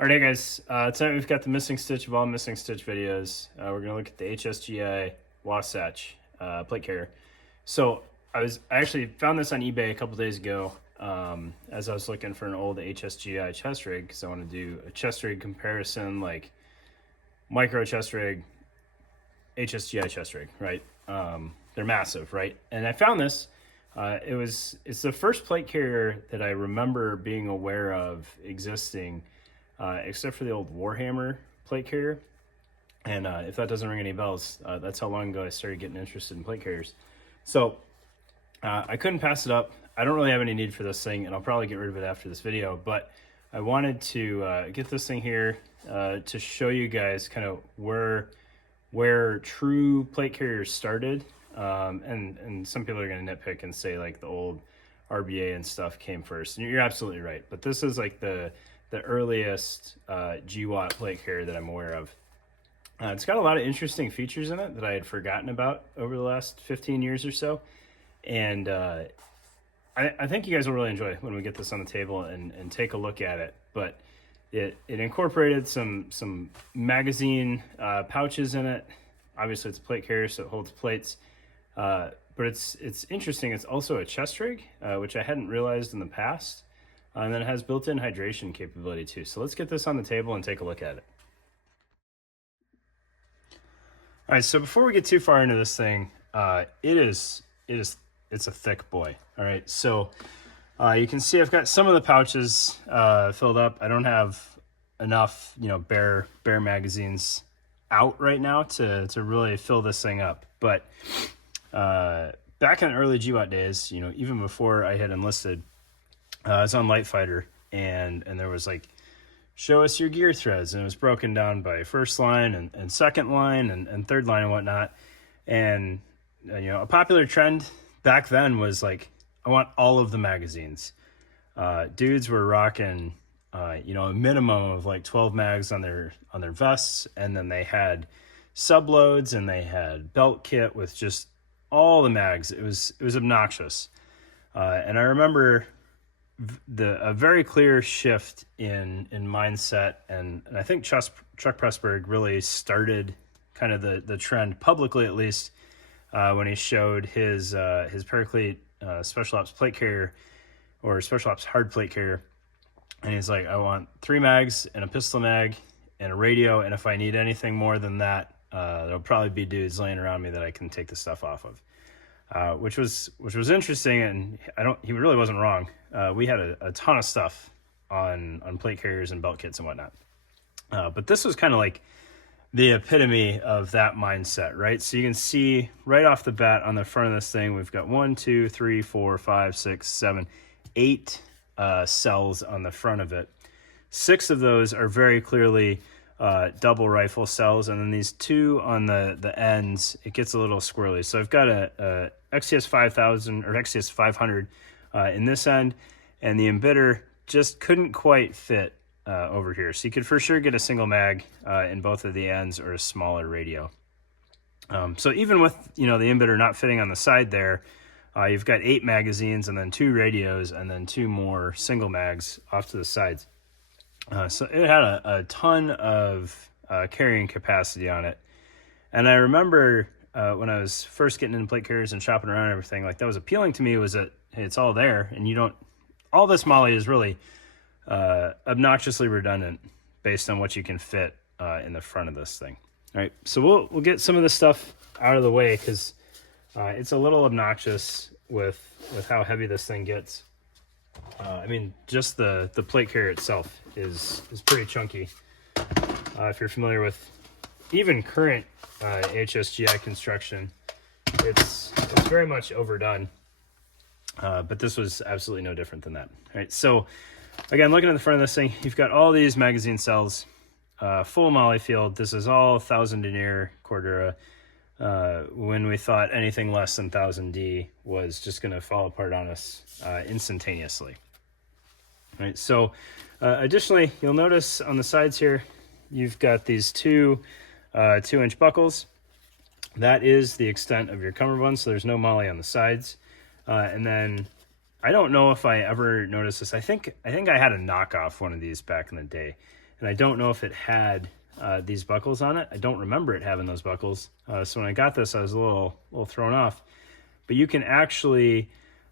All right, hey guys. Tonight we've got the missing stitch of all missing stitch videos. We're gonna look at the HSGI Wasatch plate carrier. So I actually found this on eBay a couple days ago as I was looking for an old HSGI chest rig because I want to do a chest rig comparison, like micro chest rig, HSGI chest rig, right? They're massive, right? And I found this. It's the first plate carrier that I remember being aware of existing. Except for the old Warhammer plate carrier. And if that doesn't ring any bells, that's how long ago I started getting interested in plate carriers. So I couldn't pass it up. I don't really have any need for this thing, and I'll probably get rid of it after this video, but I wanted to get this thing here to show you guys kind of where true plate carriers started. And some people are going to nitpick and say like the old RBA and stuff came first, and you're absolutely right. But this is like the earliest GWatt plate carrier that I'm aware of. It's got a lot of interesting features in it that I had forgotten about over the last 15 years or so. And I think you guys will really enjoy when we get this on the table and take a look at it. But it incorporated some magazine pouches in it. Obviously it's a plate carrier, so it holds plates. But it's interesting. It's also a chest rig, which I hadn't realized in the past. And then it has built-in hydration capability too. So let's get this on the table and take a look at it. All right, so before we get too far into this thing, it's a thick boy. All right, so you can see I've got some of the pouches filled up. I don't have enough, bare magazines out right now to really fill this thing up. But back in the early GWatt days, even before I had enlisted, I was on Light Fighter, and there was like, show us your gear threads, and it was broken down by first line and second line and third line and whatnot. And a popular trend back then was like, I want all of the magazines. Dudes were rocking a minimum of like 12 mags on their vests, and then they had subloads and they had belt kit with just all the mags. It was obnoxious. And I remember a very clear shift in mindset, and I think Chuck Pressburg really started kind of the trend publicly, at least, when he showed his Paraclete Special Ops plate carrier, or Special Ops hard plate carrier, and he's like, I want 3 mags and a pistol mag and a radio, and if I need anything more than that, there'll probably be dudes laying around me that I can take the stuff off of. Which was interesting, and he really wasn't wrong. We had a ton of stuff on plate carriers and belt kits and whatnot. But this was kind of like the epitome of that mindset, right? So you can see right off the bat on the front of this thing, we've got 1, 2, 3, 4, 5, 6, 7, 8 cells on the front of it. 6 of those are very clearly double rifle cells, and then these 2 on the ends, it gets a little squirrely. So I've got a XCS 5000 or XCS 500 in this end, and the embedder just couldn't quite fit over here. So you could for sure get a single mag in both of the ends, or a smaller radio. So even with the embedder not fitting on the side there, you've got 8 magazines and then 2 radios and then 2 more single mags off to the sides. So it had a ton of carrying capacity on it. And I remember when I was first getting into plate carriers and shopping around and everything, like that was appealing to me, was that, hey, it's all there, and all this moly is really obnoxiously redundant based on what you can fit in the front of this thing. All right, so we'll get some of this stuff out of the way, because it's a little obnoxious with how heavy this thing gets. I mean, just the plate carrier itself is pretty chunky. If you're familiar with even current HSGI construction, it's very much overdone. But this was absolutely no different than that. All right, so again, looking at the front of this thing, you've got all these magazine cells, full moly field. This is all 1000 denier Cordura. When we thought anything less than 1000D was just going to fall apart on us instantaneously. All right, so additionally, you'll notice on the sides here, you've got these 2 2-inch buckles. That is the extent of your cummerbund, so there's no moly on the sides. And then I don't know if I ever noticed this. I think I had a knockoff one of these back in the day, and I don't know if it had these buckles on it. I don't remember it having those buckles. So when I got this, I was a little thrown off. But you can actually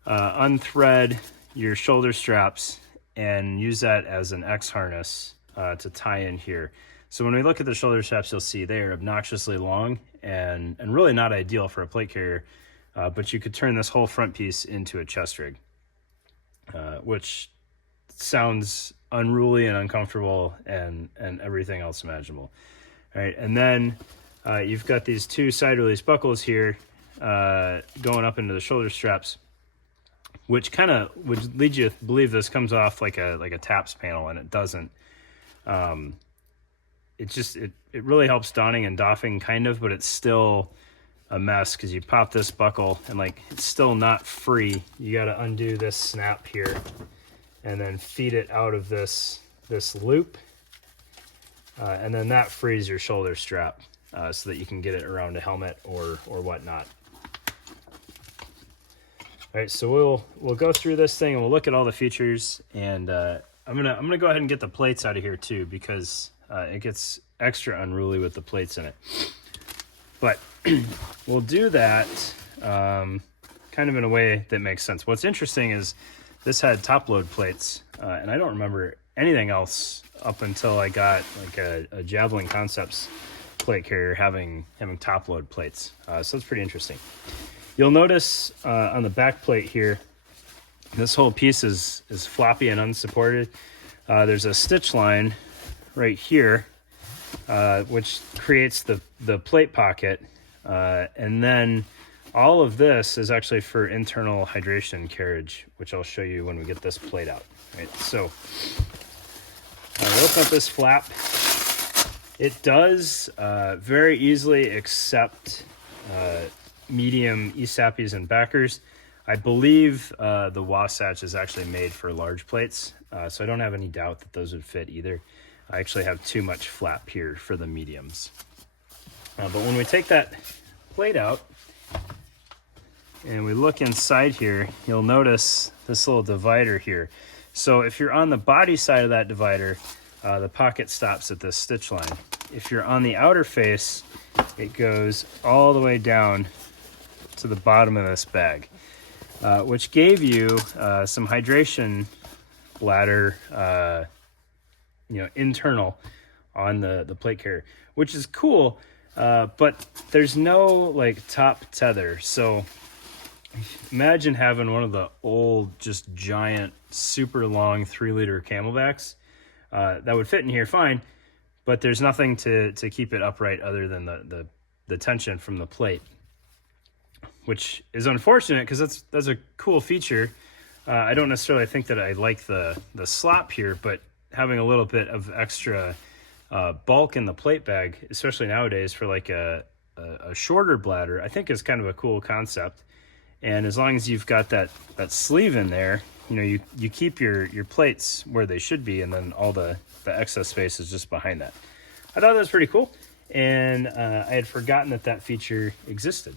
unthread your shoulder straps and use that as an X harness to tie in here. So when we look at the shoulder straps, you'll see they're obnoxiously long and really not ideal for a plate carrier. But you could turn this whole front piece into a chest rig, which sounds unruly and uncomfortable and everything else imaginable. All right, and then you've got these two side release buckles here going up into the shoulder straps, which kind of would lead you to believe this comes off like a TAPS panel, and it doesn't. It really helps donning and doffing kind of, but it's still a mess because you pop this buckle and like it's still not free. You got to undo this snap here and then feed it out of this loop, and then that frees your shoulder strap so that you can get it around a helmet or whatnot. All right, so we'll go through this thing and we'll look at all the features, and I'm gonna go ahead and get the plates out of here too, because it gets extra unruly with the plates in it. But we'll do that kind of in a way that makes sense. What's interesting is this had top load plates, and I don't remember anything else up until I got like a Javelin Concepts plate carrier having top load plates. So it's pretty interesting. You'll notice on the back plate here, this whole piece is floppy and unsupported. There's a stitch line right here, which creates the plate pocket, and then all of this is actually for internal hydration carriage, which I'll show you when we get this plate out. Right, so we'll open up this flap. It does very easily accept medium ESAPs and backers. I believe the Wasatch is actually made for large plates, so I don't have any doubt that those would fit either. I actually have too much flap here for the mediums. But when we take that plate out and we look inside here, you'll notice this little divider here. So if you're on the body side of that divider, the pocket stops at this stitch line. If you're on the outer face, it goes all the way down to the bottom of this bag, which gave you some hydration bladder, internal on the plate carrier, which is cool, but there's no like top tether. So imagine having one of the old, just giant, super long 3-liter Camelbacks that would fit in here fine, but there's nothing to keep it upright other than the tension from the plate, which is unfortunate because that's a cool feature. I don't necessarily think that I like the slop here, but having a little bit of extra bulk in the plate bag, especially nowadays for like a shorter bladder, I think is kind of a cool concept. And as long as you've got that sleeve in there, you keep your plates where they should be, and then all the excess space is just behind that. I thought that was pretty cool, and I had forgotten that feature existed.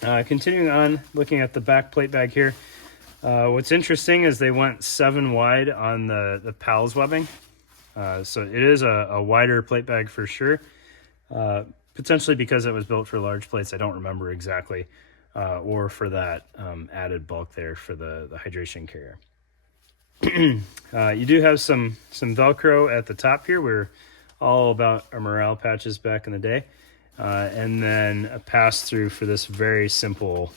Continuing on, looking at the back plate bag here, what's interesting is they went 7 wide on the PALS webbing. So it is a wider plate bag for sure, potentially because it was built for large plates. I don't remember exactly, or for that added bulk there for the hydration carrier. You do have some Velcro at the top here. We're all about our morale patches back in the day. And then a pass-through for this very simple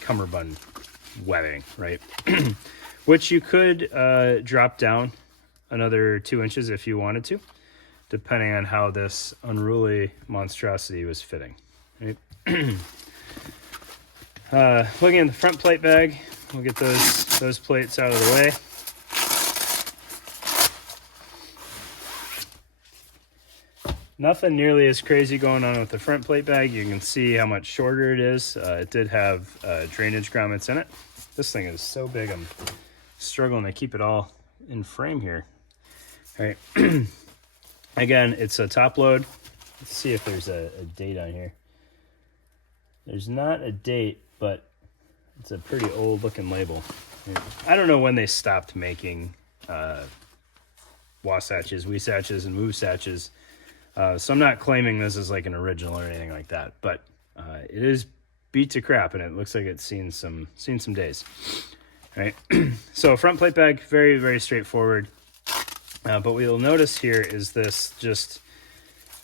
cummerbund webbing, right? Which you could drop down another 2 inches if you wanted to, depending on how this unruly monstrosity was fitting. Right? Looking at the front plate bag, we'll get those plates out of the way. Nothing nearly as crazy going on with the front plate bag. You can see how much shorter it is. It did have drainage grommets in it. This thing is so big, I'm struggling to keep it all in frame here. All right. Again, it's a top load. Let's see if there's a date on here. There's not a date, but it's a pretty old looking label. I don't know when they stopped making Wasatches, Wasatches, and Wasatches. So I'm not claiming this is like an original or anything like that, but it is beat to crap, and it looks like it's seen some days. All right. So front plate bag, very, very straightforward. But what you'll notice here is this just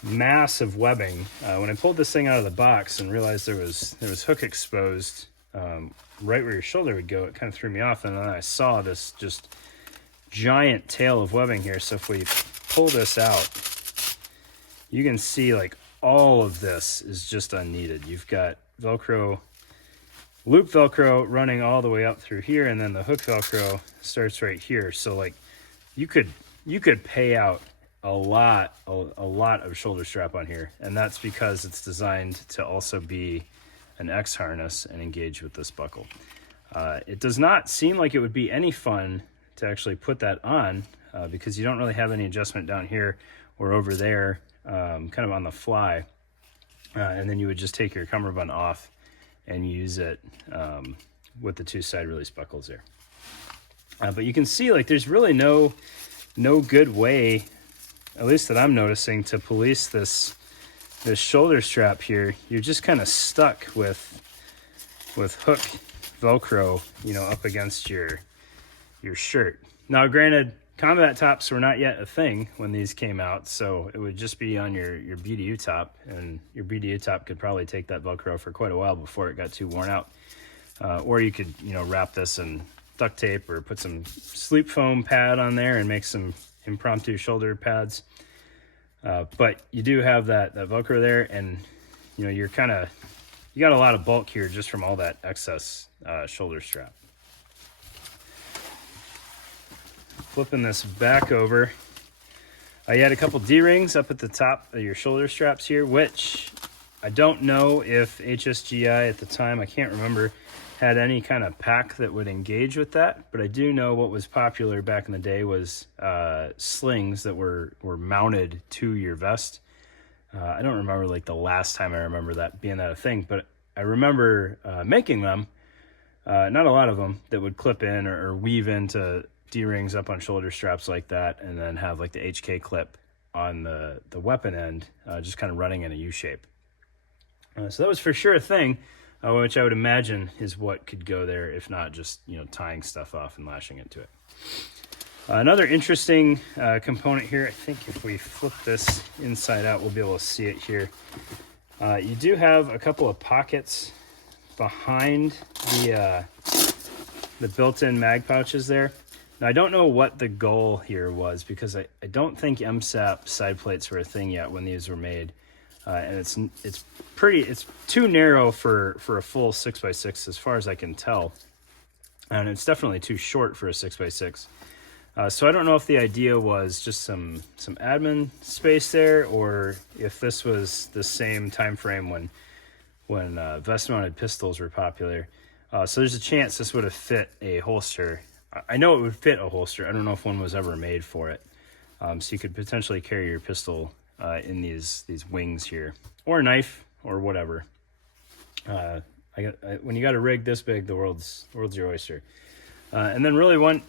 mass of webbing. When I pulled this thing out of the box and realized there was hook exposed right where your shoulder would go, it kind of threw me off. And then I saw this just giant tail of webbing here. So if we pull this out, you can see like all of this is just unneeded. You've got Velcro, loop Velcro running all the way up through here, and then the hook Velcro starts right here. So like you could pay out a lot of shoulder strap on here, and that's because it's designed to also be an X harness and engage with this buckle. It does not seem like it would be any fun to actually put that on because you don't really have any adjustment down here or over there, kind of on the fly. And then you would just take your cummerbund off and use it with the two side release buckles there. But you can see like there's really no good way, at least that I'm noticing, to police this shoulder strap here. You're just kind of stuck with hook Velcro, up against your shirt. Now, granted, combat tops were not yet a thing when these came out, so it would just be on your BDU top, and your BDU top could probably take that Velcro for quite a while before it got too worn out. Or you could, wrap this in duct tape or put some sleep foam pad on there and make some impromptu shoulder pads. But you do have that Velcro there, and you got a lot of bulk here just from all that excess shoulder strap. Flipping this back over, you had a couple D-rings up at the top of your shoulder straps here, which I don't know if HSGI at the time, I can't remember, had any kind of pack that would engage with that, but I do know what was popular back in the day was slings that were mounted to your vest. I don't remember like the last time I remember that being a thing, but I remember making them, not a lot of them, that would clip in or weave into D-rings up on shoulder straps like that, and then have like the HK clip on the weapon end, just kind of running in a U shape. So that was for sure a thing, which I would imagine is what could go there, if not just tying stuff off and lashing into it. Another interesting component here, I think if we flip this inside out, we'll be able to see it here. You do have a couple of pockets behind the built-in mag pouches there. Now, I don't know what the goal here was, because I don't think MSAP side plates were a thing yet when these were made. And it's too narrow for a full 6x6 as far as I can tell. And it's definitely too short for a 6x6. So I don't know if the idea was just some admin space there, or if this was the same time frame when vest-mounted pistols were popular. So there's a chance this would have fit a holster. I know it would fit a holster. I don't know if one was ever made for it. So you could potentially carry your pistol in these wings here, or a knife, or whatever. When you got a rig this big, the world's your oyster. And then really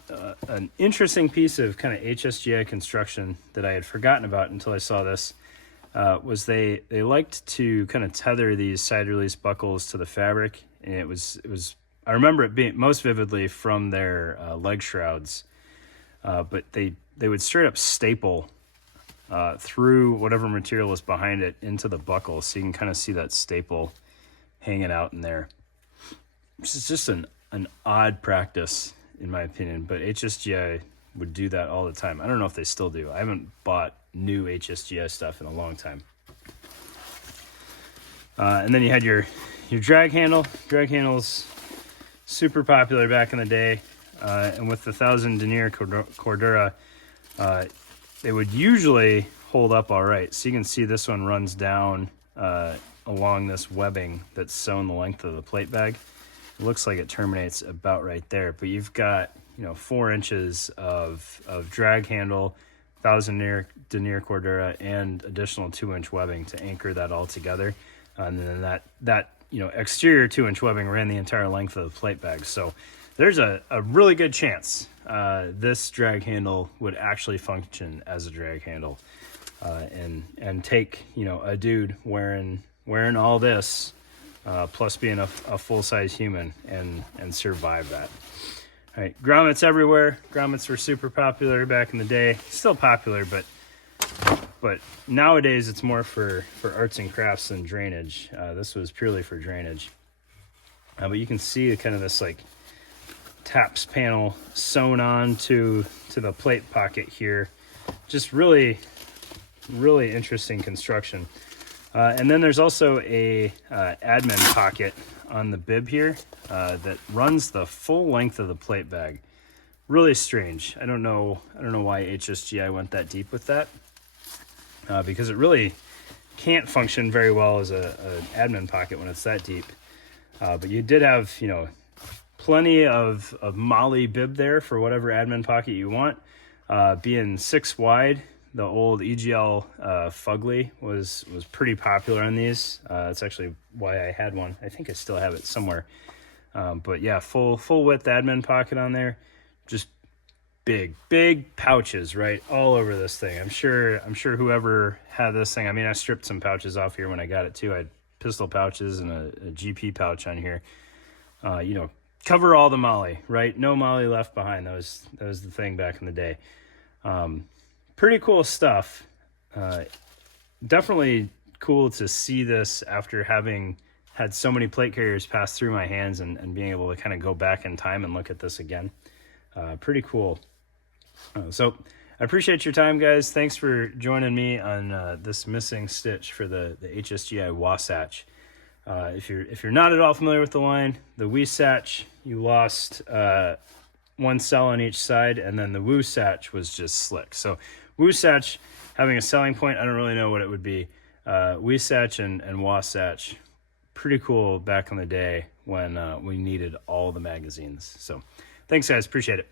an interesting piece of kind of HSGI construction that I had forgotten about until I saw this was they liked to kind of tether these side release buckles to the fabric, and it was I remember it being most vividly from their leg shrouds, but they would straight up staple through whatever material was behind it into the buckle, so you can kind of see that staple hanging out in there. It's just an odd practice, in my opinion, but HSGI would do that all the time. I don't know if they still do. I haven't bought new HSGI stuff in a long time. And then you had your drag handle. Drag handles, super popular back in the day, and with the 1000 denier Cordura, they would usually hold up all right. So you can see this one runs down along this webbing that's sewn the length of the plate bag. It looks like it terminates about right there, but you've got 4 inches of drag handle, 1000 denier Cordura, and additional 2-inch webbing to anchor that all together. And then that exterior 2-inch webbing ran the entire length of the plate bag. So there's a really good chance this drag handle would actually function as a drag handle, and take, you know, a dude wearing all this, plus being a full-size human, and survive that. All right, grommets everywhere. Grommets were super popular back in the day. Still popular, but nowadays it's more for arts and crafts than drainage. This was purely for drainage. But you can see kind of this like taps panel sewn on to the plate pocket here. Just really interesting construction. And then there's also a admin pocket on the bib here that runs the full length of the plate bag. Really strange. I don't know why HSGI went that deep with that, because it really can't function very well as an admin pocket when it's that deep. But you did have, you know, plenty of Molly bib there for whatever admin pocket you want. Being 6 wide, the old EGL Fugly was pretty popular on these. That's actually why I had one. I think I still have it somewhere. But yeah, full width admin pocket on there. Just big pouches right all over this thing. I'm sure whoever had this thing, I mean, I stripped some pouches off here when I got it too. I had pistol pouches and a GP pouch on here. You know, cover all the Molly, right? No Molly left behind. That was the thing back in the day. Pretty cool stuff. Definitely cool to see this after having had so many plate carriers pass through my hands, and being able to kind of go back in time and look at this again. Pretty cool. So I appreciate your time, guys. Thanks for joining me on this missing stitch for the HSGI Wasatch. If you're not at all familiar with the line, the Wasatch, you lost one cell on each side, and then the Wasatch was just slick. So Wasatch having a selling point, I don't really know what it would be. Wasatch and Wasatch, pretty cool back in the day when we needed all the magazines. So thanks, guys. Appreciate it.